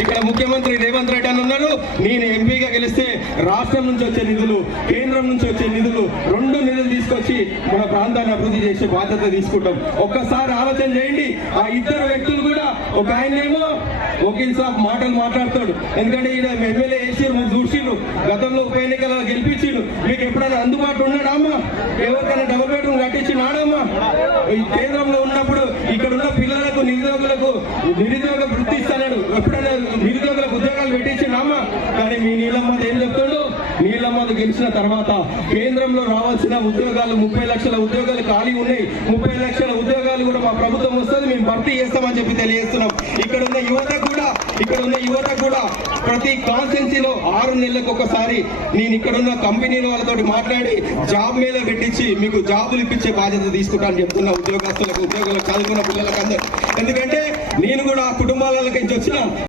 ఇక్కడ ముఖ్యమంత్రి రేవంత్ రెడ్డి అని ఉన్నారు. నేను ఎంపీగా గెలిస్తే రాష్ట్రం నుంచి వచ్చే నిధులు, కేంద్రం నుంచి వచ్చే నిధులు, రెండు నిధులు తీసుకొచ్చి మన ప్రాంతాన్ని అభివృద్ధి చేసే బాధ్యత తీసుకుంటాం. ఒక్కసారి ఆలోచన చేయండి. ఆ ఇద్దరు వ్యక్తులు కూడా, ఒక ఆయనేమో వకీల్ సాబ్ మాటలు మాట్లాడతాడు, ఎందుకంటే ఈయన ఎమ్మెల్యే వేసిరు, మీరు చూసిరు, గతంలో ఉప ఎన్నికల్లో గెలిపించిరు. మీకు ఎప్పుడైనా అందుబాటులో ఉన్నాడా అమ్మా? ఎవరికైనా డబుల్ బెడ్రూమ్ కట్టించినాడమ్మా? ఈ కేంద్రంలో ఉన్నప్పుడు ఇక్కడ ఉన్న పిల్లలకు, నిరుద్యోగులకు నిరుద్యోగ వృత్తి ఇస్తాడు. ఎప్పుడైనా నిరుద్యోగులకు ఉద్యోగాలు పెట్టించినామా? కానీ మీ నీలమ్మది ఏం చెప్తాడు? నీలమ్మది గెలిచిన తర్వాత కేంద్రంలో రావాల్సిన ఉద్యోగాలు 30 లక్షల ఉద్యోగాలు ఖాళీ ఉన్నాయి. 30 లక్షల ఉద్యోగాలు కూడా మా ప్రభుత్వం వస్తుంది, మేము భర్తీ చేస్తామని చెప్పి తెలియజేస్తున్నాం. ఇక్కడ ఉన్న యువత కూడా ప్రతి కాన్స్టిట్యున్సీలో 6 నెలలకు ఒకసారి నేను ఇక్కడున్న కంపెనీల వాళ్ళతో మాట్లాడి జాబ్ మీద పెట్టించి మీకు జాబులు ఇప్పించే బాధ్యత తీసుకుంటానని చెప్తున్నా ఉద్యోగస్తులకు, ఉద్యోగులకు, చదువుకున్న పిల్లలకు అందరూ. ఎందుకంటే నేను కూడా కుటుంబాలకి వచ్చిన